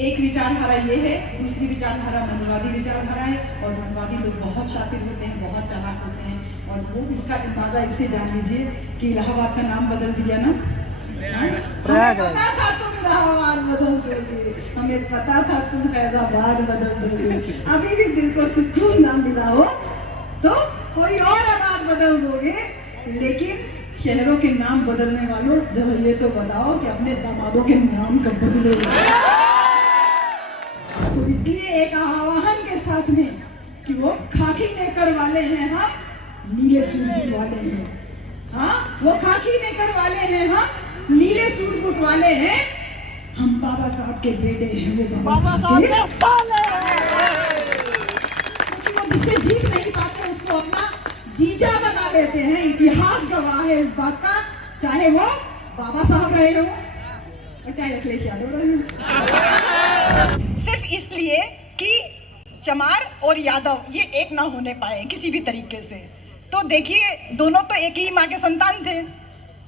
एक विचारधारा ये है, दूसरी विचारधारा मनुवादी विचारधारा है। और मनुवादी लोग बहुत शातिर होते हैं, बहुत चालाक होते हैं, और वो इसका अंदाजा इससे जान लीजिए कि इलाहाबाद का नाम बदल दिया ना। हमें पता था तुम इलाहाबाद बदल दोगे, हमें पता था तुम फैजाबाद बदल दोगे। अभी भी दिल को सुकून ना मिला हो तो कोई और आबाद बदल दोगे, लेकिन शहरों के नाम बदलने वालों जरा ये तो बताओ कि अपने दामादों के नाम कब बदलोगे। तो इसलिए एक आह्वान के साथ में कि वो खाकी नेकर वाले हैं, हम नीले सूट वाले हैं। हाँ, वो खाकी नेकर वाले हैं, हम नीले सूट बुक वाले हैं। हम बाबा साहब के बेटे हैं, वो बाबा साहब के साले हैं। क्योंकि वो जिससे जीत नहीं पाते उसको अपना जीजा बना लेते हैं। इतिहास गवाह है इस बात का, चाहे वो बाबा साहब रहे हो और चाहे अखिलेश यादव रहे हो। सिर्फ इसलिए कि चमार और यादव ये एक ना होने पाए किसी भी तरीके से। तो देखिए, दोनों तो एक ही माँ के संतान थे।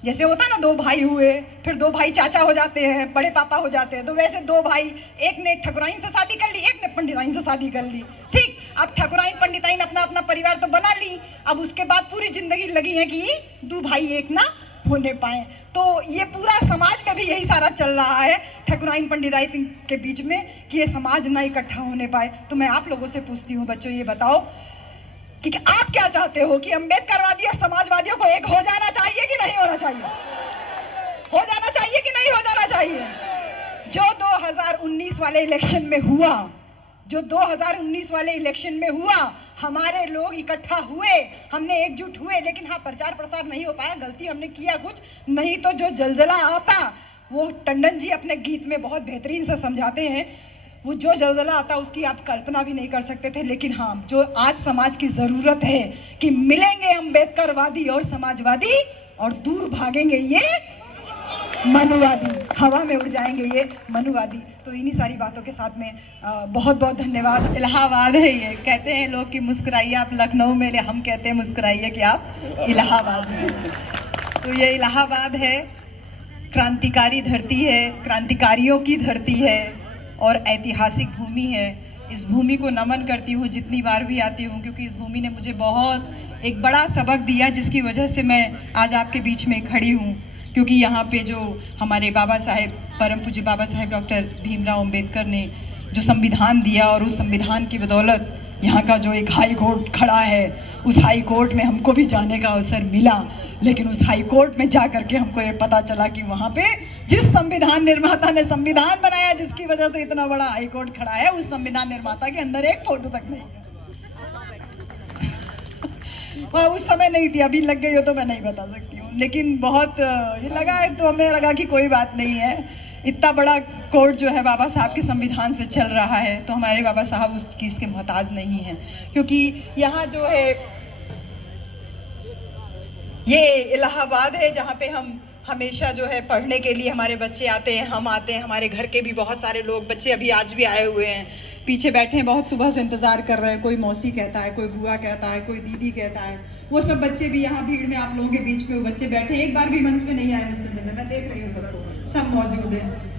जैसे होता ना, दो भाई हुए, फिर दो भाई चाचा हो जाते हैं, बड़े पापा हो जाते हैं, तो वैसे दो भाई, एक ने ठकुराइन से शादी कर ली, एक ने पंडिताइन से शादी कर ली। ठीक, अब ठकुराइन पंडिताइन अपना अपना परिवार तो बना ली, अब उसके बाद पूरी जिंदगी लगी है कि दो भाई एक ना होने पाए। तो ये पूरा समाज में भी यही सारा चल रहा है ठकुराइन पंडिताइन के बीच में, कि ये समाज ना इकट्ठा होने पाए। तो मैं आप लोगों से पूछती हूँ बच्चों, ये बताओ कि आप क्या चाहते हो कि अम्बेडकरवादी और समाजवादियों को एक हो जाना चाहिए कि नहीं होना चाहिए? हो जाना चाहिए कि नहीं हो जाना चाहिए? जो 2019 वाले इलेक्शन में हुआ, जो 2019 वाले इलेक्शन में हुआ, हमारे लोग इकट्ठा हुए, हमने एकजुट हुए, लेकिन हाँ, प्रचार प्रसार नहीं हो पाया, गलती हमने किया कुछ, नहीं तो जो जलजला आता, वो टंडन जी अपने गीत में बहुत बेहतरीन से समझाते हैं, वो जो जलजला आता उसकी आप कल्पना भी नहीं कर सकते थे। लेकिन हाँ, जो आज समाज की ज़रूरत है कि मिलेंगे अम्बेडकरवादी और समाजवादी और दूर भागेंगे ये मनुवादी, हवा में उड़ जाएंगे ये मनुवादी। तो इन्हीं सारी बातों के साथ में बहुत बहुत धन्यवाद। इलाहाबाद है ये, कहते हैं लोग कि मुस्कुराइए आप लखनऊ में, हम कहते हैं मुस्कुराइए कि आप इलाहाबाद में। तो ये इलाहाबाद है, क्रांतिकारी धरती है, क्रांतिकारियों की धरती है और ऐतिहासिक भूमि है। इस भूमि को नमन करती हूँ जितनी बार भी आती हूँ, क्योंकि इस भूमि ने मुझे बहुत एक बड़ा सबक दिया, जिसकी वजह से मैं आज आपके बीच में खड़ी हूँ। क्योंकि यहाँ पे जो हमारे बाबा साहेब, परम पूज्य बाबा साहेब डॉक्टर भीमराव अंबेडकर ने जो संविधान दिया, और उस संविधान की बदौलत यहाँ का जो एक हाई कोर्ट खड़ा है, उस हाई कोर्ट में हमको भी जाने का अवसर मिला। लेकिन उस हाई कोर्ट में जा करके हमको ये पता चला कि वहाँ पे जिस संविधान निर्माता ने संविधान बनाया, जिसकी वजह से इतना बड़ा हाई कोर्ट खड़ा है, उस संविधान निर्माता के अंदर एक फोटो तक नहीं है। और उस समय नहीं थी, अभी लग गई हो तो मैं नहीं बता सकती हूँ। लेकिन बहुत ये लगा, तो हमें लगा कि कोई बात नहीं है, इतना बड़ा कोर्ट जो है बाबा साहब के संविधान से चल रहा है, तो हमारे बाबा साहब उस चीज़ के मोहताज नहीं हैं। क्योंकि यहाँ जो है ये इलाहाबाद है, जहाँ पे हम हमेशा जो है पढ़ने के लिए हमारे बच्चे आते हैं, हम आते हैं, हमारे घर के भी बहुत सारे लोग, बच्चे अभी आज भी आए हुए हैं, पीछे बैठे हैं, बहुत सुबह से इंतज़ार कर रहे हैं। कोई मौसी कहता है, कोई बुआ कहता है, कोई दीदी कहता है, वो सब बच्चे भी यहाँ भीड़ में आप लोगों के बीच में वो बच्चे बैठे, एक बार भी मंच पे नहीं आए मुझसे मिलने, मैं देख रही हूँ सबको, सब मौजूद हैं।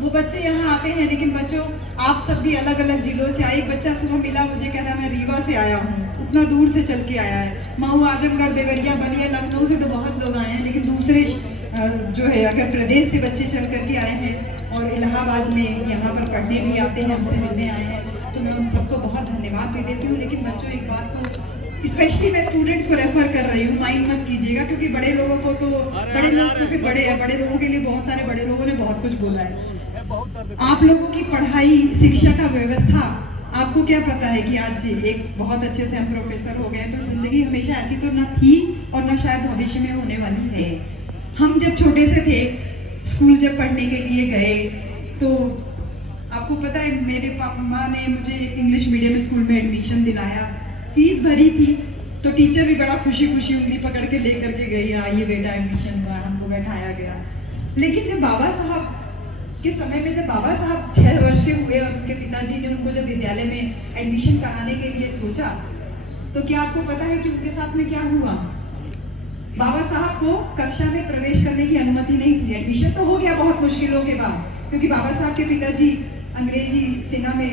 वो बच्चे यहाँ आते हैं, लेकिन बच्चों आप सब भी अलग अलग जिलों से आए। एक बच्चा सुबह मिला मुझे, कह रहा मैं रीवा से आया हूँ, उतना दूर से चल के आया है। मऊ, आजमगढ़, देवरिया, बलिया, लखनऊ से तो बहुत लोग आए हैं, लेकिन दूसरे जो है अगर प्रदेश से बच्चे चल करके आए हैं और इलाहाबाद में यहाँ पर पढ़ने भी आते हैं, हमसे मिलने आए हैं, तो मैं उन सबको बहुत धन्यवाद भी देती हूँ। लेकिन बच्चों, एक बात को स्पेशली मैं स्टूडेंट्स को रेफर कर रही हूँ, माइंड मत कीजिएगा, क्योंकि बड़े लोगों को तो बड़े लोग तो फिर बड़े लोगों के लिए बहुत सारे बड़े लोगों ने बहुत कुछ बोला है। आप लोगों की पढ़ाई, शिक्षा का व्यवस्था, आपको क्या पता है कि आज एक बहुत अच्छे से हम प्रोफेसर हो गए, तो जिंदगी हमेशा ऐसी तो ना थी और ना शायद भविष्य में होने वाली है। हम जब छोटे से थे, स्कूल जब पढ़ने के लिए गए, तो आपको पता है मेरे पापा ने मुझे इंग्लिश मीडियम स्कूल में एडमिशन दिलाया, फीस भरी थी, तो टीचर भी बड़ा खुशी खुशी उंगली पकड़ के लेकर के गई, आइए बेटा एडमिशन हुआ, हमको बैठाया गया। लेकिन जब बाबा साहब के समय में, जब बाबा साहब 6 वर्ष के हुए और उनके पिताजी ने उनको जब विद्यालय में एडमिशन कराने के लिए सोचा, तो क्या आपको पता है कि उनके साथ में क्या हुआ? बाबा साहब को कक्षा में प्रवेश करने की अनुमति नहीं थी। एडमिशन तो हो गया बहुत मुश्किलों के बाद, क्योंकि बाबा साहब के पिताजी अंग्रेजी सेना में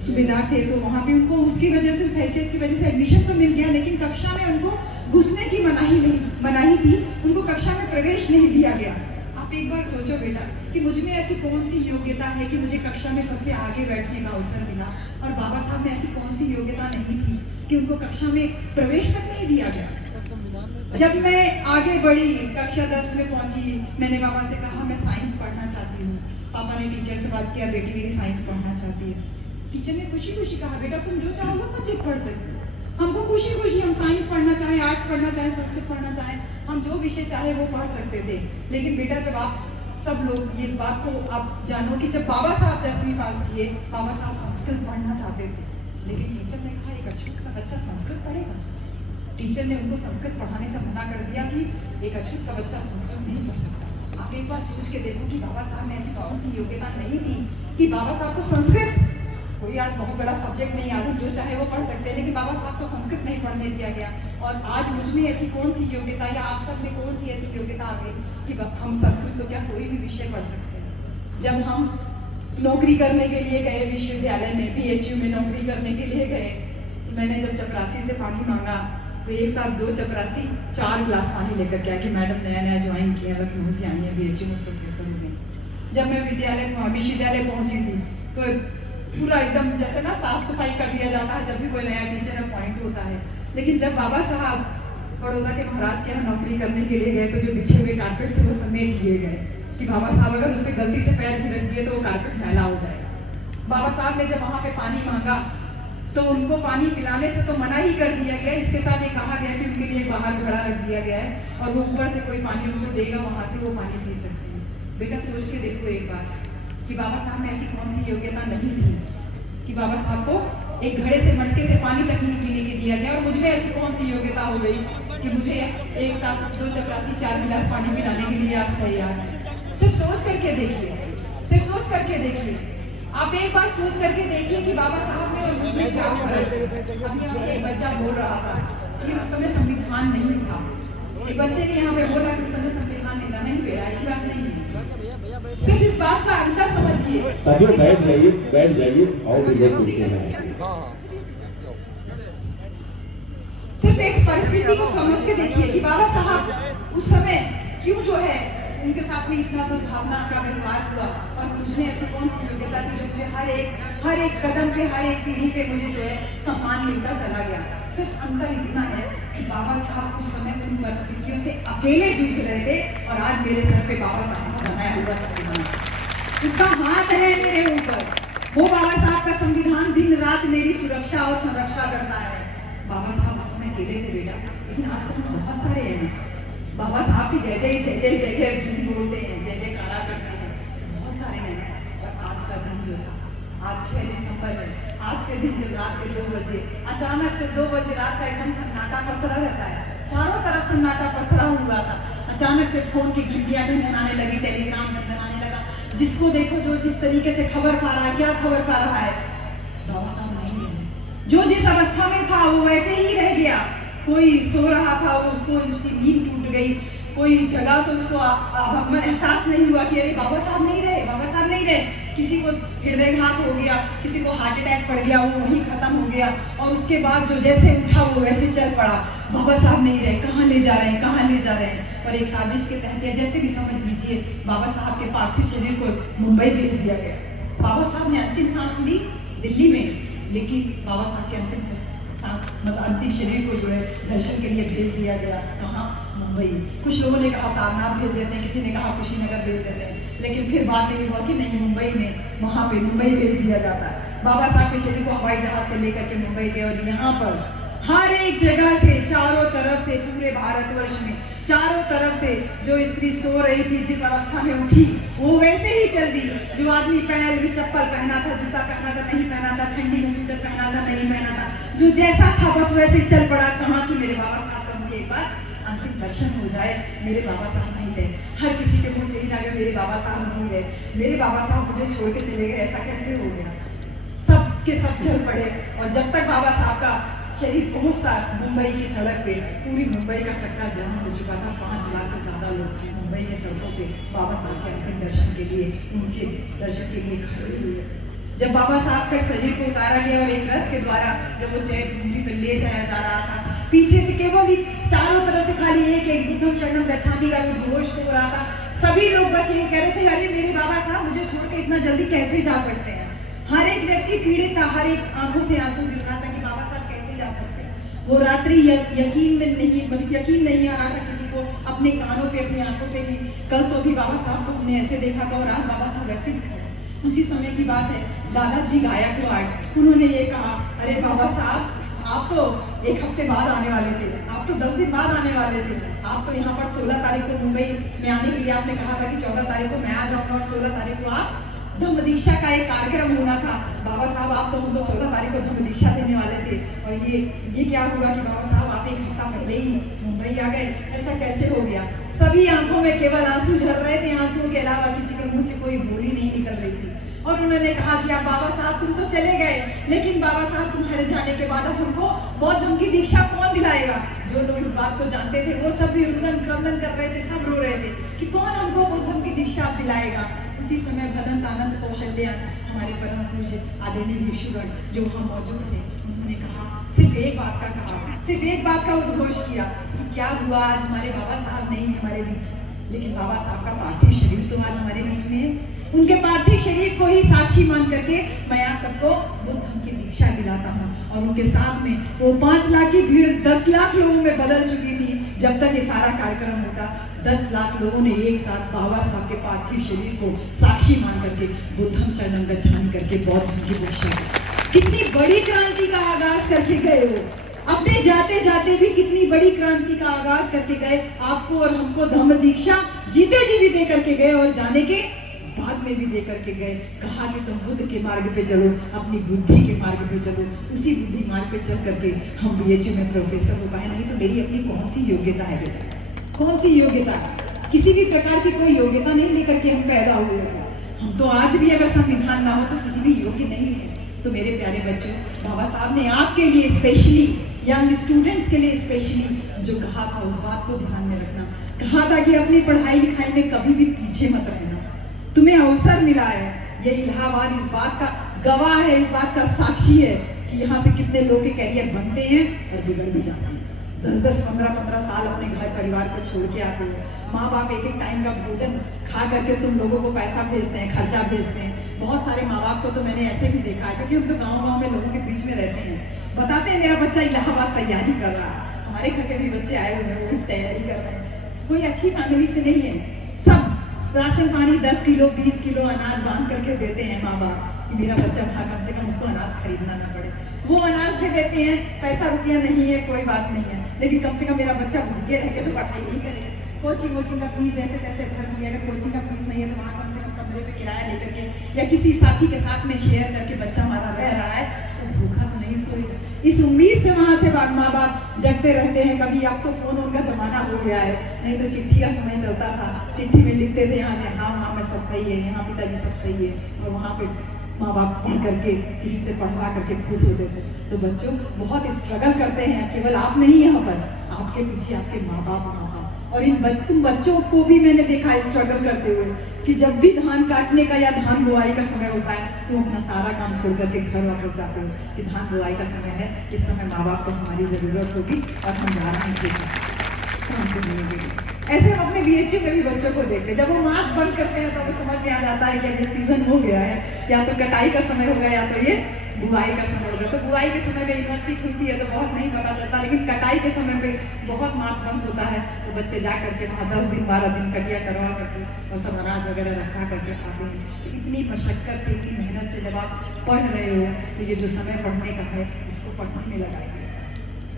सूबेदार थे, तो वहाँ पे उनको उसकी वजह से, उस हैसियत की वजह से एडमिशन तो मिल गया, लेकिन कक्षा में उनको घुसने की मनाही थी, उनको कक्षा में प्रवेश नहीं दिया गया। आप एक बार सोचो बेटा कि मुझ में ऐसी कौन सी योग्यता है कि मुझे कक्षा में सबसे आगे बैठने का अवसर मिला, और बाबा साहब में ऐसी कौन सी योग्यता नहीं थी कि उनको कक्षा में प्रवेश तक नहीं दिया गया। जब मैं आगे बढ़ी, कक्षा 10 में पहुंची, मैंने पापा से कहा मैं साइंस पढ़ना चाहती हूँ। पापा ने टीचर से बात किया, बेटी मेरी साइंस पढ़ना चाहती है। टीचर ने खुशी खुशी कहा, बेटा तुम जो चाहो वो सब्जेक्ट पढ़ सकते हो। हमको खुशी खुशी, हम साइंस पढ़ना चाहें, आर्ट्स पढ़ना चाहें, संस्कृत पढ़ना चाहें, हम जो विषय चाहे वो पढ़ सकते थे। लेकिन बेटा जब आप सब लोग इस बात को आप जानो कि जब बाबा साहब 10वीं पास किए, बाबा साहब संस्कृत पढ़ना चाहते थे, लेकिन टीचर ने कहा एक अछूत का बच्चा संस्कृत पढ़ेगा। टीचर ने उनको संस्कृत पढ़ाने से मना कर दिया कि एक अछूत का बच्चा संस्कृत नहीं पढ़ सकता। आप एक बार सोच के देखो कि बाबा साहब में ऐसी कौन सी योग्यता नहीं थी कि बाबा साहब को संस्कृत, कोई आज बहुत बड़ा सब्जेक्ट नहीं, आज जो चाहे वो पढ़ सकते हैं, लेकिन बाबा साहब को संस्कृत नहीं पढ़ने दिया गया। और आज मुझ में ऐसी कौन सी योग्यता, या आप सब में कौन सी ऐसी योग्यता आ गई कि हम संस्कृत तो क्या कोई भी विषय पढ़ सकते हैं। जब हम नौकरी करने के लिए गए विश्वविद्यालय में, PHU में नौकरी करने के लिए गए, तो मैंने जब चपरासी से पानी मांगा तो एक साथ 2 चपरासी 4 गिलास पानी लेकर के आया कि मैडम नया नया ज्वाइन किया, लखनऊ से आई है, PHU में प्रोफेसर हो गई। जब मैं विश्वविद्यालय पहुंची थी तो पूरा एकदम जैसे ना साफ सफाई कर दिया जाता है जब भी कोई नया टीचर अपॉइंट होता है। लेकिन जब बाबा साहब बड़ौदा के महाराज के यहाँ नौकरी करने के लिए गए तो जो बिछे हुए कारपेट थे वो समेट लिए गए कि बाबा साहब अगर उस पर गलती से पैर भी रख दिए तो वो कारपेट मैला हो जाएगा। बाबा साहब ने जब वहाँ पे पानी मांगा तो उनको पानी पिलाने से तो मना ही कर दिया गया, इसके साथ ये कहा गया कि उनके लिए बाहर घड़ा रख दिया गया है और वो ऊपर से कोई पानी उनको देगा, वहाँ से वो पानी पी सकती है। बेटा सोच के देखो एक बार कि बाबा साहब में ऐसी कौन सी योग्यता नहीं थी कि बाबा साहब को एक घड़े से मटके से पानी तक नहीं पीने के दिया गया, और मुझ में ऐसी कौन सी योग्यता हो गई कि मुझे एक साथ 2 चपरासी 4 गिलास पानी पिलाने के लिए आज तैयार है। सिर्फ सोच करके देखिए, सिर्फ सोच करके देखिए, आप एक बार सोच करके देखिए कि बाबा साहब में और मुझ में क्या फर्क है। अभी यहाँ से एक बच्चा बोल रहा था कि उस समय संविधान नहीं था। एक बच्चे ने यहाँ पे बोला कि उस समय संविधान नहीं था। नहीं बेटा, ऐसी बात नहीं है। सिर्फ इस बात का अंतर समझिए। बैठ जाइए और सिर्फ एक परिस्थिति को समझ के देखिए कि बाबा साहब उस समय क्यों जो है उनके साथ में इतना दुर्भावना का व्यवहार हुआ, और मुझ में ऐसी कौन सी योग्यता थी जो मुझे हर एक कदम पे, हर एक सीढ़ी पे मुझे जो है सम्मान मिलता चला गया। सिर्फ अंतर इतना है कि बाबा साहब उस समय उन परिस्थितियों से अकेले जूझ रहे थे, और आज मेरे सर पे बाबा साहब का बनाया हुआ संविधान, उसका हाथ है मेरे ऊपर। वो बाबा साहब का संविधान दिन रात मेरी सुरक्षा और संरक्षा करता है। बाबा साहब उस समय अकेले थे बेटा, लेकिन आज तक बहुत सारे हैं बाबा साहब की जय जय बोलते हैं, जय जयकारा करते हैं, बहुत सारे हैं। और आज का दिन जो था, आज 6 दिसंबर है, आज के दिन जब रात के 2 बजे अचानक से 2 बजे रात का एकदम सन्नाटा पसरा रहता है, चारों तरफ सन्नाटा पसरा हुआ था। अचानक से फोन की घंटियां आने लगी, टेलीग्राम आने लगा, जिसको देखो जो जिस तरीके से खबर पा रहा है, क्या खबर पा रहा है, बाबा साहब नहीं है। जो जिस अवस्था में था वो वैसे ही रह गया। कोई सो रहा था, उसको उसकी नींद टूट गई, कोई जगा तो उसको एहसास नहीं हुआ कि अरे बाबा साहब नहीं रहे, बाबा साहब नहीं रहे। किसी को हृदयघात हो गया, किसी को हार्ट अटैक पड़ गया, वो वहीं खत्म हो गया, और उसके बाद जो जैसे उठा वो वैसे चल पड़ा। बाबा साहब नहीं रहे, कहाँ ले जा रहे हैं, कहाँ ले जा रहे हैं। और एक साजिश के तहत या जैसे भी समझ लीजिए, बाबा साहब के पार्थिव शरीर को मुंबई भेज दिया गया। बाबा साहब ने अंतिम सांस ली दिल्ली में, लेकिन बाबा साहब के अंतिम अंतिम शरीर को जो है दर्शन के लिए भेज दिया गया। कहाँ? मुंबई। कुछ लोगों ने कहा सारनाथ भेज देते हैं, किसी ने कहा कुशीनगर भेज देते हैं, लेकिन फिर बात ये हुआ कि नहीं, मुंबई में वहाँ पे मुंबई भेज दिया जाता है। बाबा साहब के शरीर को हवाई जहाज से लेकर के मुंबई गए, और यहाँ पर हर एक जगह से, चारों तरफ से, पूरे भारतवर्ष में चारों तरफ से जो स्त्री सो रही थी, जिस अवस्था में उठी वो वैसे ही चल दी। जो आदमी पैर में चप्पल पहना था, जूता पहना था, नहीं पहना था, ठंडी में स्वेटर पहना था, नहीं पहना था, जो जैसा था बस वैसे चल पड़ा। कहाँ कि मेरे बाबा साहब का मुझे एक बार अंतिम दर्शन हो जाए। मेरे बाबा साहब नहीं रहे। हर किसी के मुंह से ही ना गए मेरे बाबा साहब नहीं रहे, मेरे बाबा साहब मुझे छोड़ के चले गए, ऐसा कैसे हो गया। सब के सब चल पड़े, और जब तक बाबा साहब का शरीर पहुंचता मुंबई की सड़क पे, पूरी मुंबई का चक्का जाम हो चुका था। 5 लाख से ज्यादा लोग मुंबई के सड़कों पे बाबा साहब के अंतिम दर्शन के लिए, उनके दर्शन के लिए खड़े हुए। जब बाबा साहब का शरीर को उतारा गया और एक रथ के द्वारा जब वो जय भूमि पर ले जाया जा रहा था, पीछे से केवल ही चारों तरफ से खाली एक बुद्धम शरणम गच्छामि का घोष हो रहा था। सभी लोग बस ये कह रहे थे, अरे मेरे बाबा साहब मुझे छोड़ के इतना जल्दी कैसे जा सकते हैं। हर एक व्यक्ति पीड़ित था, हर एक आंखों से आंसू गिर रहा था कि बाबा साहब कैसे जा सकते हैं। वो रात्रि यकीन नहीं आ रहा था किसी को, अपने कानों पे अपनी आंखों पे। कल तो भी बाबा साहब को हमने ऐसे देखा था और आज बाबा साहब वैसे दिखा। उसी समय की बात है, दादाजी गायकवाड़ उन्होंने ये कहा, अरे बाबा साहब आप तो एक हफ्ते बाद आने वाले थे, आप तो 10 दिन बाद आने वाले थे। आप तो यहाँ पर 16 तारीख को मुंबई में आने के लिए आपने कहा था कि 14 तारीख को मैं आ जाऊंगा और 16 तारीख को आप धम्म दीक्षा का एक कार्यक्रम होना था। बाबा साहब आप तो हमको 16 तारीख को धम्म दीक्षा देने वाले थे और ये क्या हुआ कि बाबा साहब आप एक हफ्ता पहले ही मुंबई आ गए, ऐसा कैसे हो गया। सभी आंखों में केवल आंसू झर रहे थे, आंसुओं के अलावा किसी के मुंह से कोई बोली नहीं निकल रही थी। और उन्होंने कहा कि आप बाबा साहब तुम तो चले गए, लेकिन बाबा साहब तुम्हारे जाने के बाद अब हमको बौद्ध धर्म की दीक्षा कौन दिलाएगा। जो लोग इस बात को जानते थे वो सब भी रुदन क्रंदन कर रहे थे, सब रो रहे थे कि कौन हमको बौद्ध धर्म की दीक्षा दिलाएगा। उसी समय भदंत आनंद कौशल्या हमारे परम पूज्य आदरणीय भिक्षुगण जो वहाँ मौजूद थे, उन्होंने कहा, सिर्फ एक बात का उद्घोष किया कि क्या हुआ, आज हमारे बाबा साहब नहीं है हमारे बीच, लेकिन बाबा साहब का पार्थिव शरीर तो आज हमारे बीच में है। उनके पार्थिव शरीर को ही साक्षी मान करके मैं आप सबको बुद्ध धर्म की दीक्षा दिलाता हूँ। और उनके साथ में वो 5 लाख की भीड़ 10 लाख लोगों में बदल चुकी थी। जब तक ये सारा कार्यक्रम होता, 10 लाख लोगों ने एक साथ बाबा साहब के पार्थिव शरीर को साक्षी मान करके बुद्धम शरणम गच्छामि करके बौद्ध धर्म की दीक्षा। कितनी बड़ी क्रांति का आगाज करके गए हो, अपने जाते जाते भी कितनी बड़ी क्रांति का आगाज करके गए। आपको और हमको धम्म दीक्षा जीते जी भी दे करके गए और जाने के बाद में भी दे करके गए। कहा कि तुम बुद्ध के मार्ग पे चलो, अपनी बुद्धि के मार्ग पे चलो। उसी बुद्धि मार्ग पे चल करके हम बीएचयू में प्रोफेसर हो पाए। नहीं तो मेरी अपनी कौन सी योग्यता है बेटा, कौन सी योग्यता? किसी भी प्रकार की कोई योग्यता नहीं लेकर के हम पैदा हुए थे। हम तो आज भी अगर संविधान ना हो तो किसी भी योग्य नहीं है। तो मेरे प्यारे बच्चों, बाबा साहब ने आपके लिए स्पेशली, यंग स्टूडेंट्स के लिए स्पेशली जो कहा था उस बात को ध्यान में रखना। कहा था कि अपनी पढ़ाई लिखाई में कभी भी पीछे मत रहना। तुम्हें अवसर मिला है, ये इलाहाबाद इस बात का गवाह है, इस बात का साक्षी है कि यहाँ से कितने लोग के कैरियर बनते हैं और बिगड़ भी जाते हैं। 10-10, 15-15 साल अपने घर परिवार को छोड़ के आते हो। माँ बाप एक टाइम का भोजन खा करके तुम लोगों को पैसा भेजते हैं, खर्चा भेजते हैं। बहुत सारे माँ बाप को तो मैंने ऐसे भी देखा है, क्योंकि हम तो गाँव में लोगों के बीच में रहते हैं। बताते हैं मेरा बच्चा इलाहाबाद तैयारी कर रहा है, हमारे घर के भी बच्चे आए हुए हैं, वो तैयारी कर रहे हैं। कोई अच्छी फैमिली से नहीं है, सब राशन पानी 10 किलो 20 किलो अनाज बांध करके देते हैं माँ बाप कि मेरा बच्चा वहाँ कम से कम उसको अनाज खरीदना ना पड़े। वो अनाज दे देते हैं, पैसा रुपया नहीं है, कोई बात नहीं है, लेकिन कम से कम मेरा बच्चा भूखे रह के तो पढ़ाई नहीं करे। कोचिंग का फीस जैसे तैसे भर दिया, अगर कोचिंग का फीस नहीं है तो वहाँ कम से कम कमरे पे किराया लेकर के या किसी साथी के साथ में शेयर करके बच्चा हमारा रह रहा है तो भूखा तो नहीं सोएगा। इस उम्मीद से वहाँ से माँ बाप जगते रहते हैं। कभी आपको फोन का जमाना हो गया है, नहीं तो चिट्ठी का समय चलता था, चिट्ठी में लिखते थे यहाँ से, हाँ मैं सब सही है, यहाँ पिताजी सब सही है, और वहाँ पे माँ बाप पढ़ करके किसी से पढ़वा करके खुश होते थे। तो बच्चों बहुत स्ट्रगल करते हैं, केवल आप नहीं, यहाँ पर आपके पीछे आपके माँ बाप और इन तुम बच्चों को भी मैंने देखा स्ट्रगल करते हुए कि जब भी धान काटने का या धान बुआई का समय होता है तो अपना सारा काम छोड़ करके घर वापस जाते हो कि धान बुआई का समय है, इस समय माँ बाप को हमारी ज़रूरत होगी और हम जा रहे हैं। ऐसे हम अपने बीएचयू में भी बच्चों को देखते, जब वो मास्क बंद करते हैं तो हमें समझ में आ जाता है कि अब ये सीजन हो गया है, या तो कटाई का समय हो गया या तो ये बुआई का समय हो गया। तो बुआई के समय पे यूनिवर्सिटी खुलती है तो बहुत नहीं पता चलता, लेकिन कटाई के समय पे बहुत मास्क बंद होता है तो बच्चे जा करके वहाँ 10 दिन 12 दिन कटिया करवा करके और सब अनाज वगैरह रखा करके खाते हैं। तो इतनी मशक्कत से, इतनी मेहनत से जब आप पढ़ रहे हो तो ये जो समय पढ़ने का है इसको पढ़ने में लगाइए।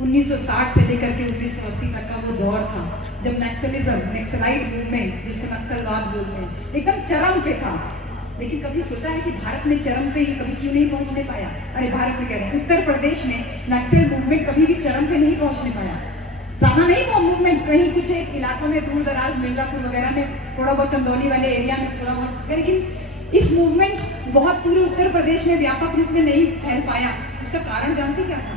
1960 से लेकर के 1980 तक का वो दौर था जब नक्सलाइट मूवमेंट, जिसको नक्सलवाद बोलते हैं, एकदम चरम पे था। लेकिन कभी सोचा है कि भारत में चरम पे ये कभी क्यों नहीं पहुंचने पाया? अरे भारत में कह रहे हैं, उत्तर प्रदेश में नक्सल मूवमेंट कभी भी चरम पे नहीं पहुंचने पाया। ज्यादा नहीं वो मूवमेंट, कहीं कुछ एक इलाकों में दूर दराज मिर्जापुर वगैरह में थोड़ा बहुत, चंदौली वाले एरिया में थोड़ा बहुत, लेकिन इस मूवमेंट बहुत पूरे उत्तर प्रदेश में व्यापक रूप में नहीं फैल पाया। उसका कारण जानते क्या था?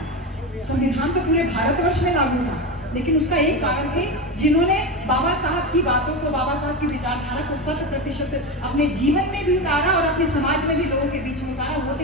संविधान तो पूरे भारतवर्ष में लागू था, लेकिन उसका एक कारण थे जिन्होंने बाबा साहब की बातों को, बाबा साहब की विचारधारा को 100% अपने जीवन में भी उतारा और अपने समाज में भी लोगों के बीच में उतारा, वो थे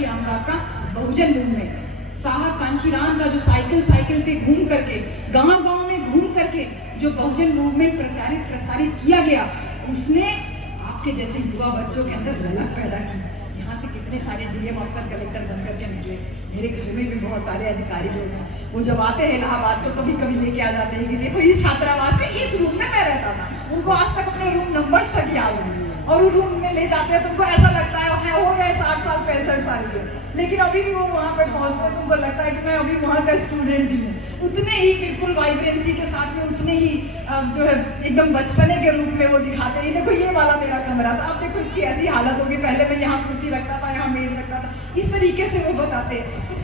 कांचीराम साहब का बहुजन मूवमेंट, साहब कांचीराम का जो साइकिल पे घूम करके गांव-गांव में घूम करके जो बहुजन मूवमेंट प्रसारित किया गया, उसने आपके जैसे युवा बच्चों के अंदर ललक पैदा की। यहाँ से कितने सारे डीएम अफसर कलेक्टर बन करके निकले। मेरे घर में भी बहुत सारे अधिकारी लोग हैं, वो जब आते हैं इलाहाबाद तो कभी कभी लेके आ जाते हैं कि देखो इस छात्रावास में इस रूम में मैं रहता था। उनको आज तक अपने रूम नंबर तक याद है और उस रूम में ले जाते हैं, तुमको ऐसा लगता है हो गए 60 साल 65 साल के, लेकिन अभी भी वो वहाँ पे पहुँचते हैं, तुमको लगता है कि मैं अभी वहाँ का स्टूडेंट ही हूँ। उतने ही बिल्कुल वाइब्रेंसी के साथ में, उतने ही जो है एकदम बचपने के रूप में वो दिखाते हैं। देखो ये वाला मेरा कमरा था, अब देखो इसकी ऐसी हालत होगी, पहले मैं यहाँ कुर्सी रखता था, यहाँ मेज रखता था, इस तरीके से वो बताते हैं। तो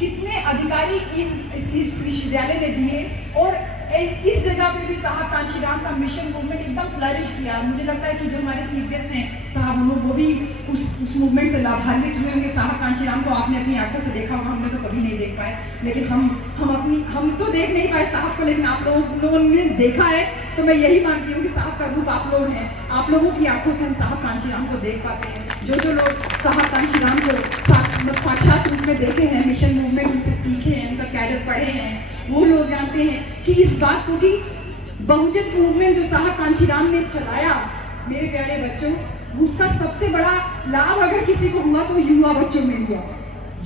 कितने अधिकारी इस विश्वविद्यालय ने दिए और इस जगह पे भी साहब कांचीराम का मिशन मूवमेंट एकदम फ्लरिश किया। मुझे लगता है कि जो हमारे चीफ गेस्ट हैं साहब, वो भी उस मूवमेंट से लाभान्वित हुए होंगे। साहब कांचीराम को आपने अपनी आंखों से देखा होगा, हमने तो कभी नहीं देख पाए, लेकिन हम तो देख नहीं पाए साहब को, लेकिन आप लोगों ने देखा है। तो मैं यही मानती हूँ कि साहब का रूप आप लोग हैं, आप लोगों की आंखों से हम साहब कांचीराम को देख पाते हैं। जो लोग साहब कांचीराम को साक्षात रूप में देखे हैं, मिशन मूवमेंट उनसे सीखे हैं, उनका कैडर पढ़े हैं, वो लोग जानते हैं कि इस बात को कि बहुजन मूवमेंट जो साहब कांचीराम ने चलाया, मेरे प्यारे बच्चों, उसका सबसे बड़ा लाभ अगर किसी को हुआ तो युवा बच्चों में हुआ।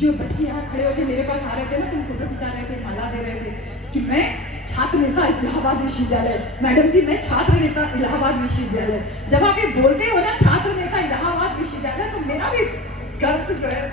जो बच्चे यहाँ खड़े होकर मेरे पास आ रहे थे ना, तुम फोटो खिंचा रहे थे, माला दे रहे थे कि मैं छात्र नेता इलाहाबाद विश्वविद्यालय, मैडम जी मैं छात्र नेता इलाहाबाद विश्वविद्यालय। जब आप ये बोलते हो ना छात्र नेता इलाहाबाद विश्वविद्यालय, तो मेरा भी गर्व से जो है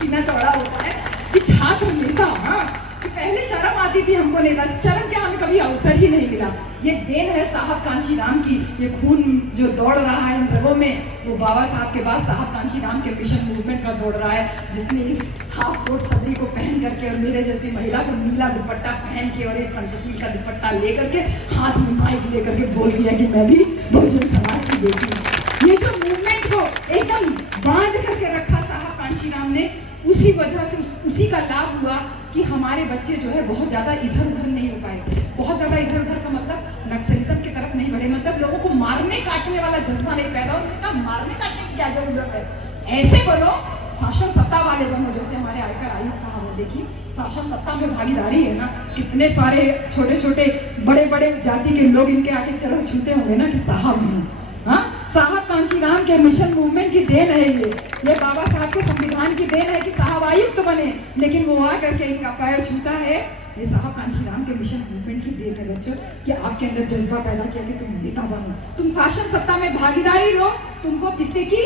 सीना चौड़ा होता है कि छात्र नेता। हाँ, कि पहले शर्म आती थी हमको नेता, शर्म क्या, हमें कभी अवसर ही नहीं मिला। ये देन है साहब कांचीराम की, ये खून जो दौड़ रहा है इन रगों में, वो बाबा साहब के बाद साहब कांचीराम के मिशन मूवमेंट का दौड़ रहा है, जिसने इस हाफ कोट सदरी को पहन करके और मेरे जैसी महिला को नीला दुपट्टा पहन के और एक पंचशील का दुपट्टा लेकर के हाथ में माइक लेकर के बोल दिया कि मैं भी बहुजन समाज की बेटी हूँ। ये जो मूवमेंट को एकदम बांध करके रखा साहब कांचीराम ने, उसी वजह से उसी का लाभ हुआ कि हमारे बच्चे जो है बहुत ज्यादा इधर उधर नहीं हो पाए। बहुत ज्यादा इधर उधर का मतलब नक्सलिज्म की तरफ नहीं बढ़े, मतलब लोगों को मारने काटने वाला जज्बा नहीं पैदा हो। उनका मारने काटने की क्या जरूरत है, ऐसे बोलो शासन सत्ता वाले बनो, जैसे हमारे आयकर आयुक्त साहब ने, देखी शासन सत्ता में भागीदारी है ना, कितने सारे छोटे छोटे बड़े बड़े जाति के लोग इनके आके चरण छूते होंगे ना कि साहब हैं। हाँ, साहब कांचीराम के मिशन मूवमेंट की देन है ये बाबा साहब के संविधान की देन है कि साहब आयुक्त बने, लेकिन वो आ करके इनका पैर छूता है। ये साहब कांचीराम के मिशन मूवमेंट की देन है बच्चों, कि आपके अंदर जज्बा पैदा किया कि तुम नेता बनो, तुम शासन सत्ता में भागीदारी लो, तुमको किससे की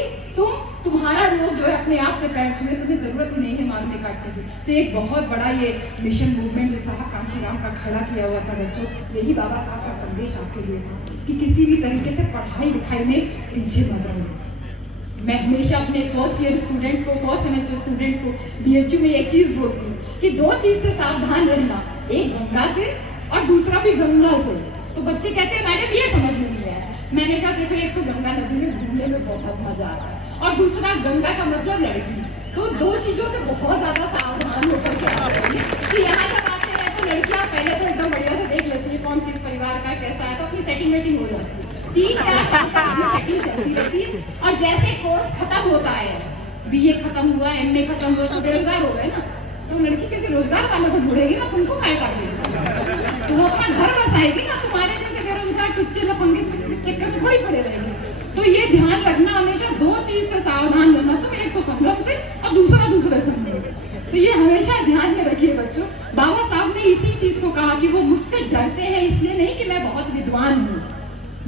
तुम्हारा रोग जो है अपने आप से पैर छुए, तुम्हें जरूरत ही नहीं है मारने काटने की। तो एक बहुत बड़ा ये मिशन मूवमेंट जो साहब कांचीराम का खड़ा किया हुआ था बच्चों, यही बाबा साहब का संदेश आपके लिए था कि किसी भी तरीके से पढ़ाई लिखाई में पीछे मत रहो। मैं हमेशा अपने फर्स्ट ईयर स्टूडेंट्स को, फर्स्ट सेमेस्टर स्टूडेंट्स को बीएचयू में एक चीज बोलती हूँ कि दो चीज से सावधान रहना, एक गंगा से और दूसरा भी गंगा से। तो बच्चे कहते हैं मैडम ये समझ में नहीं आया। मैंने कहा देखो, एक तो गंगा नदी में घूमने में बहुत मजा आता है और दूसरा गंगा का मतलब लड़की। तो दो चीजों से बहुत ज्यादा सावधान होकर के आ रही है कि यहाँ जब आते हैं तो लड़कियां पहले तो एकदम बढ़िया से देख लेती है कौन किस परिवार का कैसा है, तो अपनी सेटिंग वेटिंग हो जाती है। 3-4 साल तक अपनी सेटिंग चलती रहती है और जैसे कोर्स खत्म होता है, बीए खत्म हुआ, एमए खत्म हुआ, तो बेरोजगार हो गए ना, तो लड़की किसी रोजगार वाले को ढूंढेगी ना, तुमको काय काटेगी, तो वो अपना घर बसाएगी ना, तुम्हारे जैसे बेरोजगार टुच्चे लफंगे चक्कर में थोड़ी पड़े रहेंगे। तो ये ध्यान रखना हमेशा, दो चीज से सावधान रहना तुम, एक तो संगम से और दूसरा दूसरे संगम से। तो ये हमेशा ध्यान में रखिए बच्चों। बाबा साहब ने इसी चीज को कहा कि वो मुझसे डरते हैं इसलिए नहीं कि मैं बहुत विद्वान हूँ,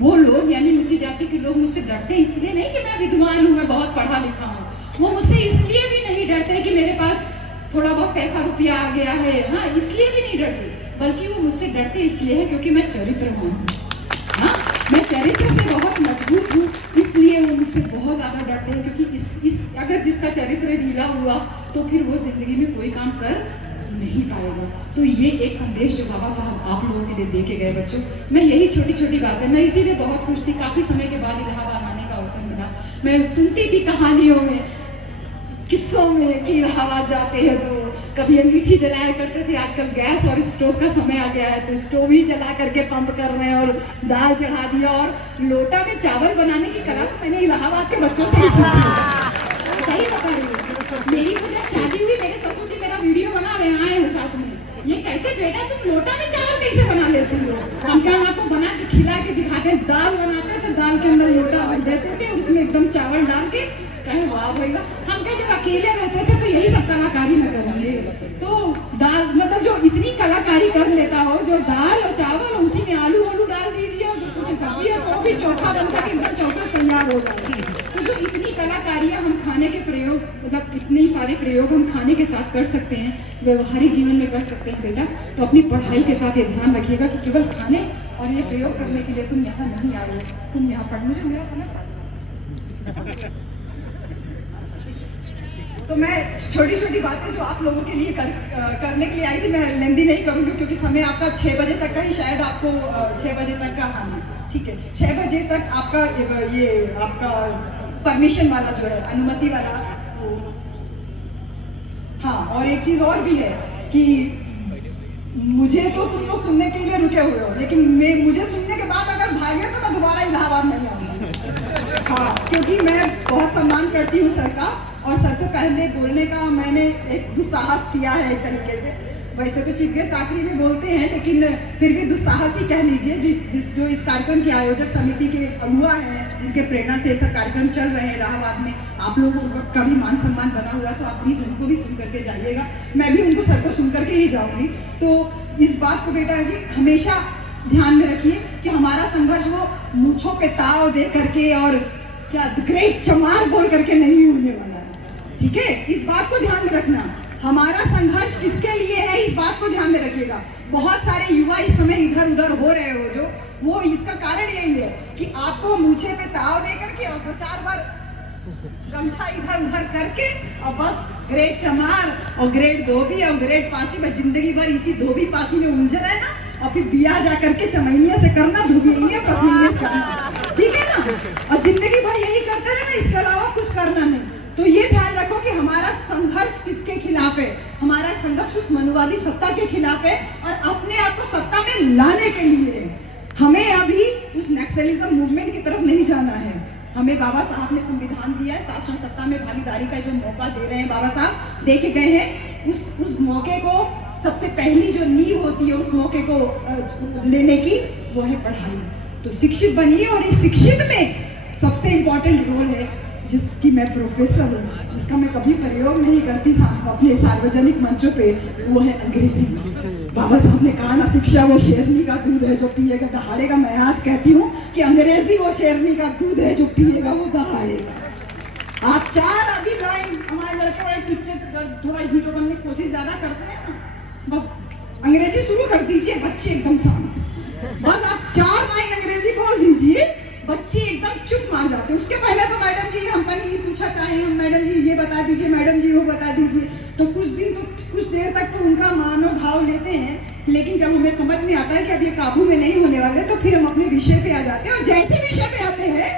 वो लोग यानी ऊंची जाति के लोग मुझसे डरते हैं इसलिए नहीं कि मैं विद्वान हूँ, मैं बहुत पढ़ा लिखा हूँ, वो मुझसे इसलिए भी नहीं डरते कि मेरे पास थोड़ा बहुत पैसा रुपया आ गया है, हाँ इसलिए भी नहीं डरते, बल्कि वो मुझसे डरते इसलिए है क्योंकि मैं चरित्रवान हूँ। हाँ, मैं चरित्र से बहुत मजबूत हूँ, इसलिए वो मुझसे बहुत ज्यादा डरते हैं, क्योंकि इस अगर जिसका चरित्र ढीला हुआ तो फिर वो जिंदगी में कोई काम कर नहीं पाएगा। तो ये एक संदेश जो बाबा साहब आप लोगों के लिए दे के गए बच्चों। मैं यही छोटी छोटी बातें, मैं इसीलिए बहुत खुश थी, काफी समय के बाद इलाहाबाद आने का अवसर मिला। मैं सुनती थी कहानियों में, किस्सों में कि इलाहाबाद जाते हैं तो कभी अंगीठी जलाया करते थे, आजकल गैस और स्टोव का समय आ गया है तो स्टोव ही जला करके पंप कर रहे हैं और दाल चढ़ा दिया, और लोटा में चावल बनाने की कला तो मैंने इलाहाबाद के बच्चों से ही सीखी है। सही बता रही हूँ। मेरी तो जब शादी हुई, मेरे ससुर जी मेरा वीडियो बना रहे आए हैं साथ में, ये कहते बेटा तुम लोटा में चावल कैसे बना लेती हो? हम क्या आपको बना के खिला के दिखाते हैं, दाल बनाते तो दाल के अंदर लोटा रख देते थे, उसमें एकदम चावल डाल के, कहे वाह भाई वाह। हम क्या जब अकेले रहते थे तो यही सब कलाकारी न करेंगे, तो दाल मतलब जो इतनी कलाकारी कर लेता हो, जो दाल और चावल उसी में आलू वालू डाल दीजिए और जो कुछ सब्जी है तो भी चोखा बनकर के एकदम चौका तैयार हो जाता है। तो जो इतनी कलाकारियाँ हम खाने के प्रयोग, मतलब इतने सारे प्रयोग हम खाने के साथ कर सकते हैं, व्यवहारिक जीवन में कर सकते हैं बेटा, तो अपनी पढ़ाई के साथ ये ध्यान रखिएगा कि केवल खाने और ये प्रयोग करने के लिए तुम यहाँ नहीं आए हो, तुम यहाँ पढ़, मुझे मेरा समय। तो मैं छोटी छोटी बातें जो आप लोगों के लिए करने के लिए आई थी, मैं लेंदी नहीं करूँगी क्योंकि समय आपका 6 बजे तक का ही, शायद आपको 6 बजे तक का आना, ठीक है, 6 बजे तक आपका ये आपका परमिशन वाला जो है, अनुमति वाला वो। हाँ, और एक चीज़ और भी है कि मुझे तो तुम लोग सुनने के लिए रुके हुए हो, लेकिन मुझे सुनने के बाद अगर भागे तो मैं दोबारा इलाहाबाद नहीं आऊँगी। हाँ, क्योंकि मैं बहुत सम्मान करती हूँ सर का, और सबसे पहले बोलने का मैंने एक दुस्साहस किया है एक तरीके से। वैसे तो चीफ गेस्ट आखिरी में बोलते हैं, लेकिन फिर भी दुस्साहस ही कह लीजिए, जो इस कार्यक्रम के आयोजक समिति के अगुआ हैं, जिनके प्रेरणा से ऐसा कार्यक्रम चल रहे हैं इलाहाबाद में, आप लोगों का भी मान सम्मान बना हुआ, तो आप प्लीज़ उनको भी सुन करके जाइएगा, मैं भी उनको सर को सुन करके ही जाऊँगी। तो इस बात को बेटा कि हमेशा ध्यान में रखिए कि हमारा संघर्ष वो मूँछों पे ताव दे करके और क्या ग्रेट चमार बोल करके नहीं होने वाला है, ठीक है? इस बात को ध्यान में रखना, हमारा संघर्ष किसके लिए है, इस बात को ध्यान में रखिएगा। बहुत सारे युवा इस समय इधर उधर हो रहे हो जो, वो इसका कारण यही है कि आपको मूछे पे ताव दे करके और 2-4 बार गमछा इधर उधर करके और बस ग्रेट चमार और ग्रेट धोबी और ग्रेट पासी में जिंदगी भर इसी धोबी पासी में उलझे रहना, और फिर बिया जा करके चमैनिया से करना, धोबिया पसीने से करना, ठीक है ना? और जिंदगी भर यही करते रहना, इसके अलावा कुछ करना नहीं। तो ये ध्यान रखो कि हमारा संघर्ष किसके खिलाफ है, हमारा संघर्ष उस मनुवादी सत्ता के खिलाफ है और अपने आप को सत्ता में लाने के लिए है। हमें अभी उस नक्सलिज्म मूवमेंट की तरफ नहीं जाना है। हमें बाबा साहब ने संविधान दिया है, शासन सत्ता में भागीदारी का जो मौका दे रहे हैं बाबा साहब, दे के गए हैं, उस मौके को सबसे पहली जो नींव होती है उस मौके को लेने की, वो है पढ़ाई। तो शिक्षित बनिए, और इस शिक्षित में सबसे इम्पोर्टेंट रोल है, जिसकी मैं प्रोफेसर हूँ, जिसका मैं कभी प्रयोग नहीं करती अपने सार्वजनिक मंचों पे, वो है अंग्रेजी। बाबा साहब ने कहा ना, शिक्षा वो शेरनी का दूध है जो पिएगा दहाड़ेगा। मैं आज कहती हूँ कि अंग्रेजी वो शेरनी का दूध है जो पिएगा वो दहाड़ेगा। आप 4 अभी लाइन, हमारे लड़के वाले पिक्चर थोड़ा हीरो बनने की कोशिश ज्यादा करते हैं ना, बस अंग्रेजी शुरू कर दीजिए, बच्चे एकदम शांत, बस आप 4 लाइन अंग्रेजी बोल दीजिए, बच्चे एकदम चुप मार जाते हैं। उसके पहले तो मैडम जी हम नहीं पूछा चाहे, हम मैडम जी ये बता दीजिए, मैडम जी वो बता दीजिए, तो कुछ देर तक तो उनका मनोभाव लेते हैं, लेकिन जब हमें समझ में आता है कि अब ये काबू में नहीं होने वाले, तो फिर हम अपने विषय पे आ जाते हैं। और जैसे विषय पे आते हैं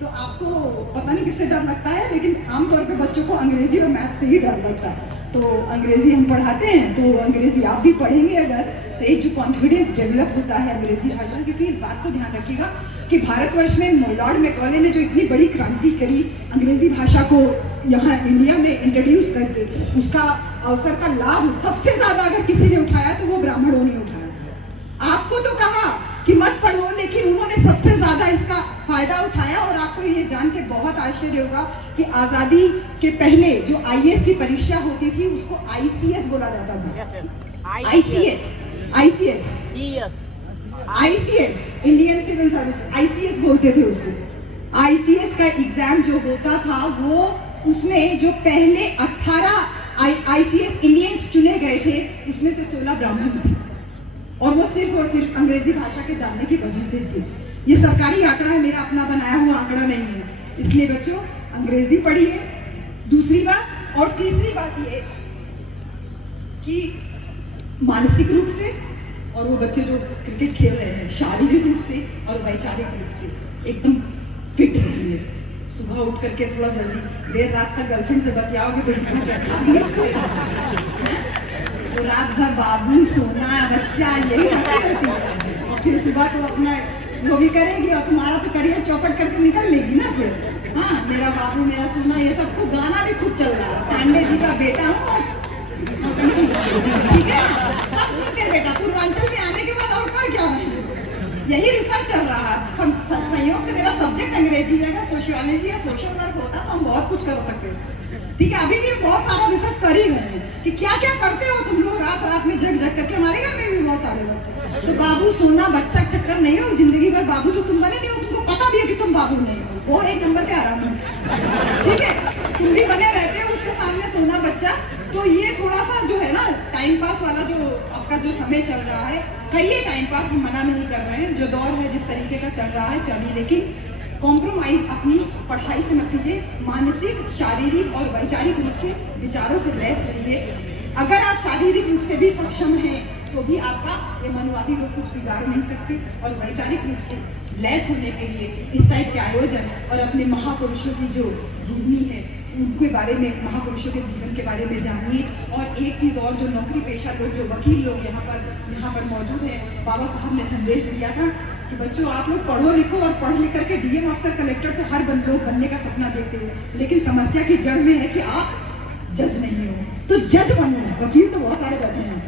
तो आपको पता नहीं किससे डर लगता है, लेकिन आमतौर पे बच्चों को अंग्रेजी और मैथ से ही डर लगता है। तो अंग्रेजी हम पढ़ाते हैं, तो अंग्रेजी आप भी पढ़ेंगे अगर, तो एक जो कॉन्फिडेंस डेवलप होता है अंग्रेजी भाषा, क्योंकि इस बात को ध्यान रखिएगा कि भारतवर्ष में लॉर्ड मैकॉले ने जो इतनी बड़ी क्रांति करी अंग्रेजी भाषा को यहाँ इंडिया में इंट्रोड्यूस करके, उसका अवसर का लाभ सबसे ज्यादा अगर किसी ने उठाया तो वो ब्राह्मणों ने उठाया था। आपको तो कहा कि मत पढ़ो, लेकिन उन्होंने सबसे ज्यादा इसका फायदा उठाया। और आपको ये जान के बहुत आश्चर्य होगा कि आजादी के पहले जो आईएएस की परीक्षा होती थी उसको आईसीएस बोला जाता था। ICS Indian civil service, ICS बोलते थे उसको। आईसीएस का एग्जाम जो होता था वो, उसमें जो पहले 18 आईसीएस इंडियंस चुने गए थे, उसमें से 16 ब्राह्मण थे, और वो सिर्फ और सिर्फ अंग्रेजी भाषा के जानने की वजह से थे। ये सरकारी आंकड़ा है, मेरा अपना बनाया हुआ आंकड़ा नहीं है। इसलिए बच्चों अंग्रेजी पढ़िए, दूसरी बात। और तीसरी बात ये कि मानसिक रूप से, और वो बच्चे जो क्रिकेट खेल रहे हैं, शारीरिक रूप से और वैचारिक रूप से एकदम फिट रहिए। सुबह उठ करके थोड़ा जल्दी, देर रात तक गर्लफ्रेंड से बतियाओगे तो सुबह क्या खाएंगे? तो रात भर बाबू सोना बच्चा यही होती है, और फिर सुबह को अपना वो भी करेगी और तुम्हारा तो करियर चौपट करके निकल लेगी ना फिर। हाँ, मेरा बाबू मेरा सोना ये सब खूब गाना भी खूब चल रहा है। पांडे जी का बेटा हूँ, ठीक है ना? सब सुनते हैं बेटा। पूर्वांचल में आने के बाद और क्या है, यही रिसर्च चल रहा है। संयोग से मेरा सब्जेक्ट अंग्रेजी है, अगर सोशियोलॉजी या सोशल वर्क होता तो हम बहुत कुछ कर सकते हैं। ठीक है, अभी भी बहुत सारा रिसर्च कर ही रहे हैं कि क्या क्या करते हो तुम लोग रात रात में जग जग करके। हमारे घर में भी बहुत सारे बच्चे, तो बाबू सोना बच्चा चक्कर नहीं हो, जिंदगी भर बाबू तो तुम बने नहीं हो, तुमको पता भी है कि तुम बाबू नहीं हो, वो एक नंबर के आराम है, ठीक है? तुम भी बने रहते हो उसके सामने सोना बच्चा। तो ये थोड़ा सा जो है ना टाइम पास वाला जो आपका जो समय चल रहा है, करिए टाइम पास, हम मना नहीं कर रहे हैं। जो दौर है जिस तरीके का चल रहा है चलिए, लेकिन कॉम्प्रोमाइज अपनी पढ़ाई से मत कीजिए। मानसिक, शारीरिक और वैचारिक रूप से विचारों से लैस रहिए। अगर आप शारीरिक रूप से भी सक्षम हैं तो भी आपका ये मनवादी लोग कुछ बिगाड़ नहीं सकते। और वैचारिक रूप से लैस होने के लिए इस टाइप के आयोजन और अपने महापुरुषों की जो जीवनी है उनके बारे में, महापुरुषों के जीवन के बारे में जानिए। और एक चीज़ और, जो नौकरी पेशा लोग, जो वकील लोग यहाँ पर मौजूद हैं, बाबा साहब ने संदेश दिया था कि बच्चों आप लोग पढ़ो लिखो और पढ़ लिख करके डीएम अफसर कलेक्टर तो हर लोग बनने का सपना देखते हो, लेकिन समस्या की जड़ में है कि आप जज नहीं हो। तो जज बनो, वकील तो बहुत सारे बैठे हैं,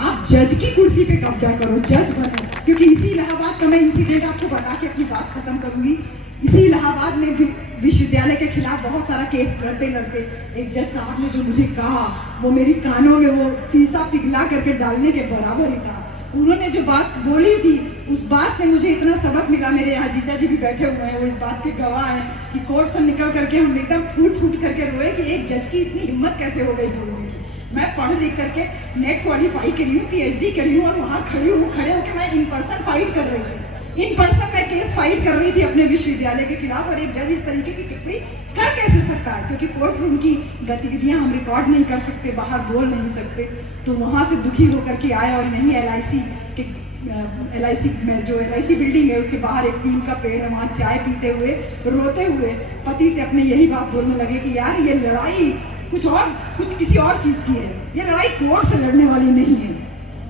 आप जज की कुर्सी पे कब्जा करो, जज बनो। क्योंकि इसी इलाहाबाद का मैं इंसिडेंट आपको बता के अपनी बात खत्म करूंगी। इसी इलाहाबाद में भी विश्वविद्यालय के खिलाफ बहुत सारा केस लड़ते लड़ते एक जज साहब ने जो मुझे कहा, वो मेरी कानों में वो शीशा पिघला करके डालने के बराबर ही था। उन्होंने जो बात बोली थी उस बात से मुझे इतना सबक मिला। मेरे यहाँ जीजा जी भी बैठे हुए हैं, वो इस बात के गवाह हैं कि कोर्ट से निकल करके हम एकदम फूट फूट करके रोए कि एक जज की इतनी हिम्मत कैसे हो गई बोलने की। मैं पढ़ लिख करके नेट क्वालिफाई करी हूँ, PhD करी हूँ, और वहाँ खड़े होकर मैं इन पर्सन फाइट कर रही थी। इन पर्सन मैं केस फाइट कर रही थी अपने विश्वविद्यालय के खिलाफ, और एक जज इस तरीके की टिप्पणी कर कैसे सकता है? क्योंकि कोर्ट रूम की गतिविधियां हम रिकॉर्ड नहीं कर सकते, बाहर बोल नहीं सकते। तो वहां से दुखी होकर के आए और यहीं LIC में, जो LIC बिल्डिंग है उसके बाहर एक नीम का पेड़ है, वहाँ चाय पीते हुए रोते हुए पति से अपने यही बात बोलने लगे कि यार ये लड़ाई कुछ किसी और चीज की है, ये लड़ाई कोर्ट से लड़ने वाली नहीं है,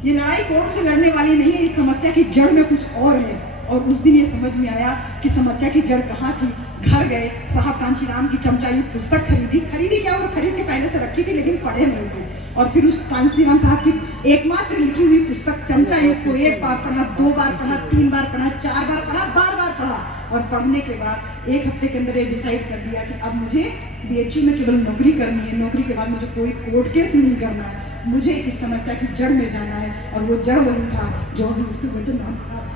ये लड़ाई कोर्ट से लड़ने वाली नहीं है, इस समस्या की जड़ में कुछ और है। और उस दिन ये समझ में आया कि समस्या की जड़ कहाँ थी। घर गए, साहब कांशीराम की चमचा युग पुस्तक खरीदी क्या, वो खरीद के पहले से रखी थी लेकिन पढ़े नहीं थे। और फिर उस कांशीराम साहब की एकमात्र लिखी हुई पुस्तक चमचा युग को 1 बार पढ़ा, 2 बार पढ़ा, 3 बार पढ़ा, 4 बार पढ़ा, बार पढ़ा। और पढ़ने के बाद 1 हफ्ते के अंदर ये डिसाइड कर दिया कि अब मुझे BHU में केवल नौकरी करनी है, नौकरी के बाद मुझे कोई कोर्ट केस नहीं करना है, मुझे इस समस्या की जड़ में जाना है। और वो जड़ वही था जो अभी सुभजन साहब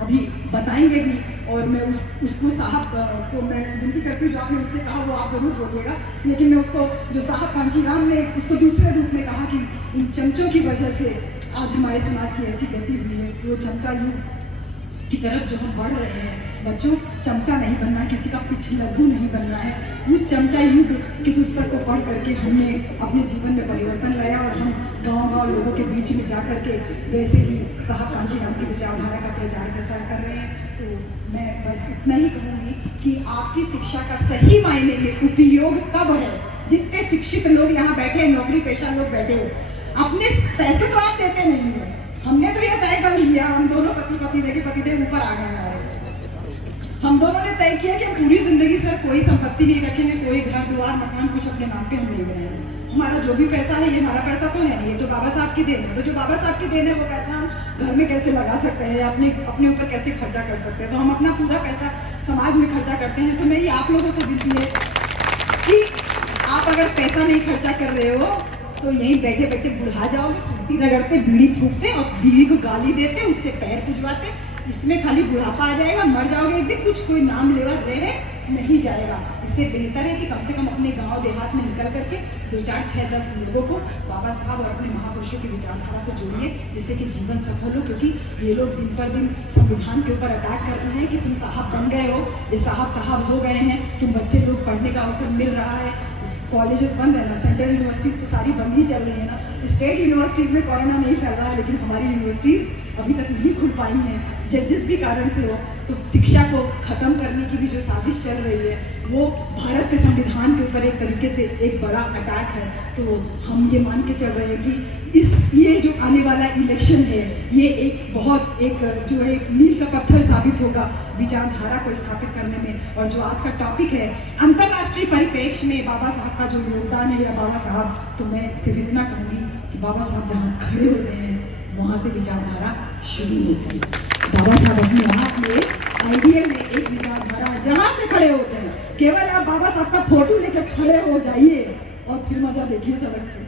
अभी बताएंगे भी। और मैं उसको साहब को मैं विनती करती हूँ, जो आपने उससे कहा वो आप जरूर बोलिएगा, लेकिन मैं उसको, जो साहब कांशीराम ने उसको दूसरे रूप में कहा कि इन चमचों की वजह से आज हमारे समाज की ऐसी गति हुई है। वो चमचा युग की तरफ जो हम बढ़ रहे हैं, बच्चों चमचा नहीं बनना है, किसी का पिछलग्गू नहीं बनना है। उस चमचा युग की पुस्तक को पढ़ करके हमने अपने जीवन में परिवर्तन लाया और हम गांव-गांव लोगों के बीच में जा करके वैसे ही साहब कांशीराम की विचारधारा का प्रचार प्रसार कर रहे हैं। तो मैं बस इतना ही कहूँगी कि आपकी शिक्षा का सही मायने में उपयोग तब है, जितने शिक्षित लोग यहाँ बैठे हैं, नौकरी पेशा लोग बैठे हो, अपने पैसे तो आप देते नहीं हो। हमने तो यह तय कर लिया, हम दोनों पतिदेव ऊपर आ गए हमारे। हम दोनों ने तय किया कि हम पूरी जिंदगी से कोई संपत्ति नहीं रखेंगे, कोई घर द्वार मकान कुछ अपने नाम पे हम नहीं बनाएंगे। हमारा जो भी पैसा है ये हमारा पैसा तो है नहीं, ये तो बाबा साहब की देन है। तो जो बाबा साहब की देन है वो पैसा हम घर में कैसे लगा सकते हैं, अपने ऊपर कैसे खर्चा कर सकते हैं। तो हम अपना पूरा पैसा समाज में खर्चा करते हैं। तो मेरी आप लोगों से विनती है कि आप अगर पैसा नहीं खर्चा कर रहे हो तो यहीं बैठे बैठे बुढ़ा जाओगे, सुर्ती रगड़ते, बीड़ी फूकते और बीड़ी को गाली देते, उससे पैर खुजवाते, इसमें खाली बुढ़ापा आ जाएगा, मर जाओगे एक दिन, कुछ कोई नाम लेवा रहे नहीं जाएगा। इससे बेहतर है कि कम से कम अपने गांव देहात में निकल करके 2, 4, 6, 10 लोगों को बाबा साहब और अपने महापुरुषों की विचारधारा से जोड़िए, जिससे कि जीवन सफल हो। क्योंकि ये लोग दिन पर दिन संविधान के ऊपर अटैक कर रहे हैं कि तुम साहब बन गए हो, ये साहब हो गए हैं, तुम बच्चे लोग पढ़ने का अवसर मिल रहा है, कॉलेजेस बंद है ना, सेंट्रल यूनिवर्सिटीज तो सारी बंद ही चल रही है ना, स्टेट यूनिवर्सिटीज में कोरोना नहीं फैल रहा है, लेकिन हमारी यूनिवर्सिटीज अभी तक नहीं खुल पाई हैं, जिस भी कारण से हो। तो शिक्षा को खत्म करने की भी जो साजिश चल रही है वो भारत के संविधान के ऊपर एक तरीके से एक बड़ा अटैक है। तो हम ये मान के चल रहे हैं कि ये जो आने वाला इलेक्शन है ये एक बहुत एक जो है मील का पत्थर साबित होगा विचारधारा को स्थापित करने में। और जो आज का टॉपिक है अंतर्राष्ट्रीय परिप्रेक्ष्य में बाबा साहब का जो योगदान है या बाबा साहब, तो मैं सिर्फ इतना कहूँगी कि बाबा साहब जहाँ खड़े होते हैं वहाँ से विचारधारा शुरू होती है। बाबा साहब अपने आप में आइडियल में एक विचारधारा जहाँ से खड़े होते हैं, केवल आप बाबा साहब का फोटो लेकर खड़े हो जाइए और फिर मजा देखिए सड़क पे,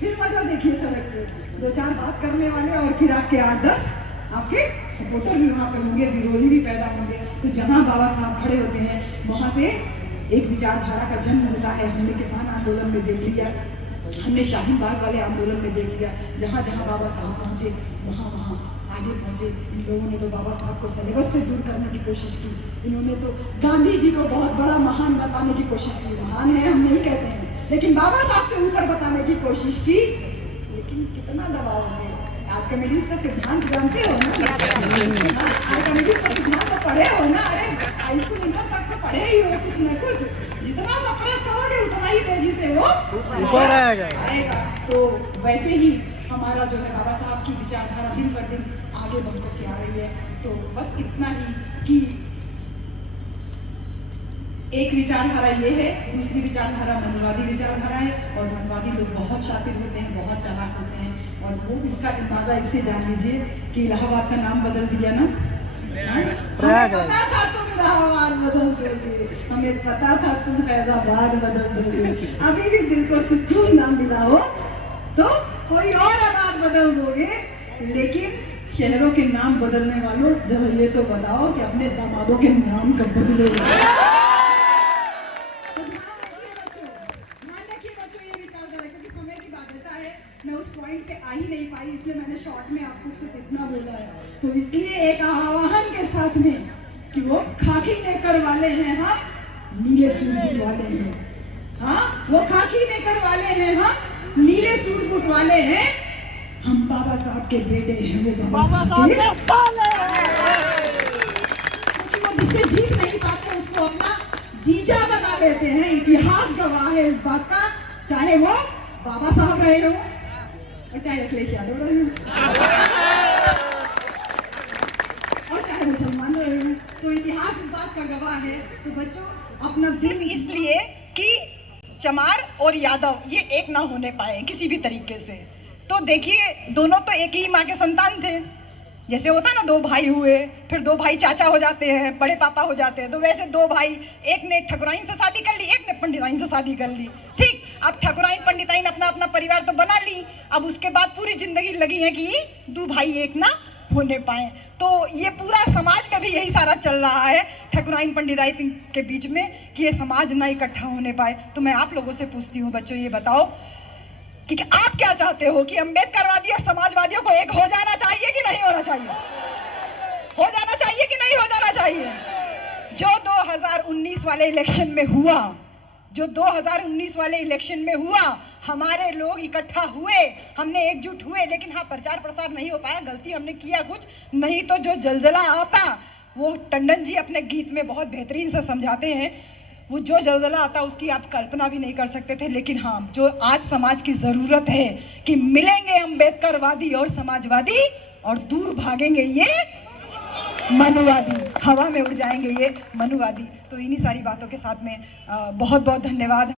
फिर मजा देखिए सड़क पे। दो चार बात करने वाले और फिर आपके 8-10 आपके सपोर्टर भी वहाँ पर होंगे, विरोधी भी पैदा होंगे। तो जहाँ बाबा साहब खड़े होते हैं वहाँ से एक विचारधारा का जन्म होता है। हमने किसान आंदोलन में देख लिया, हमने शाहीन बाग वाले आंदोलन में देख लिया, जहाँ जहाँ बाबा साहब पहुँचे वहाँ वहाँ आगे पहुँचे। इन लोगों ने तो बाबा साहब को सलेबस से दूर करने की कोशिश की, इन्होंने तो गांधी जी को बहुत बड़ा महान बताने की कोशिश की। महान है हम नहीं कहते हैं, लेकिन बाबा साहब से ऊपर बताने की कोशिश की। लेकिन कितना दबाव है। आर्किमिडीज का सिद्धांत जानते हो ना? आर्किमिडीज का सिद्धांत तो पढ़े हो ना? अरे हाई स्कूल इंटर तक तो पढ़े ही हो कुछ न कुछ। जितना सा प्रेस करोगे उतना ही तेजी से वो ऊपर आएगा। तो वैसे ही हमारा जो है बाबा साहब की विचारधारा दिन पर दिन आगे बढ़कर के आ रही है। तो बस इतना ही कि एक विचारधारा ये है, दूसरी विचारधारा मनुवादी विचारधारा है। और मनुवादी लोग बहुत शातिर होते हैं, बहुत चालाक होते हैं। और वो इसका अंदाजा इससे जान लीजिए कि इलाहाबाद का नाम बदल दिया ना, हमें पता था तुम इलाहाबाद बदल दोगे, हमें पता था तुम फैजाबाद बदल दोगे। अभी भी दिल को सुकून ना मिला हो तो कोई और आबाद बदल दोगे। लेकिन शहरों के नाम बदलने वालों जरा ये तो बताओ कि अपने दामादों के नाम कब बदलोगे? मैं उस पॉइंट पे आ ही नहीं पाई, इसलिए मैंने शॉर्ट में आपको सिर्फ इतना बोला है। तो इसलिए एक आह्वान के साथ में कि वो खाकी नेकर वाले हैं, हम नीले सूट वाले हैं। हाँ, वो खाकी नेकर वाले हैं, हम नीले सूट बुक वाले हैं। हम बाबा साहब के बेटे हैं, वो बाबा साहब के साले हैं। क्योंकि वो जिससे जीत नहीं पाते उसको अपना जीजा बना लेते हैं। इतिहास गवाह है इस बात का, चाहे वो बाबा साहब रहे हो और चाहे अखिलेश यादव रहे हो और चाहे मुसलमान रहे हो। तो इतिहास इस बात का गवाह है। तो बच्चों अपना सिर्फ इसलिए कि चमार और यादव ये एक ना होने पाए किसी भी तरीके से। तो देखिए दोनों तो एक ही माँ के संतान थे। जैसे होता ना, दो भाई हुए, फिर दो भाई चाचा हो जाते हैं, बड़े पापा हो जाते हैं। तो वैसे दो भाई, एक ने ठकुराइन से शादी कर ली, एक ने पंडिताइन से शादी कर ली। ठीक, अब ठकुराइन पंडिताइन अपना अपना परिवार तो बना ली, अब उसके बाद पूरी जिंदगी लगी है कि दो भाई एक ना होने पाए। तो ये पूरा समाज में भी यही सारा चल रहा है ठकुराइन पंडिताइन के बीच में कि ये समाज ना इकट्ठा होने पाए। तो मैं आप लोगों से पूछती हूँ बच्चों, ये बताओ कि आप क्या चाहते हो कि अम्बेडकरवादी और समाजवादियों को एक हो जाना चाहिए कि नहीं होना चाहिए? हो जाना चाहिए कि नहीं हो जाना चाहिए? जो 2019 वाले इलेक्शन में हुआ, जो 2019 वाले इलेक्शन में हुआ, हमारे लोग इकट्ठा हुए, हमने एकजुट हुए, लेकिन हाँ प्रचार प्रसार नहीं हो पाया, गलती हमने किया कुछ। नहीं तो जो जलजला आता, वो टंडन जी अपने गीत में बहुत बेहतरीन से समझाते हैं, वो जो जलजला आता उसकी आप कल्पना भी नहीं कर सकते थे। लेकिन हाँ, जो आज समाज की ज़रूरत है कि मिलेंगे अम्बेडकरवादी और समाजवादी और दूर भागेंगे ये मनुवादी, हवा में उड़ जाएंगे ये मनुवादी। तो इन्हीं सारी बातों के साथ में बहुत बहुत धन्यवाद।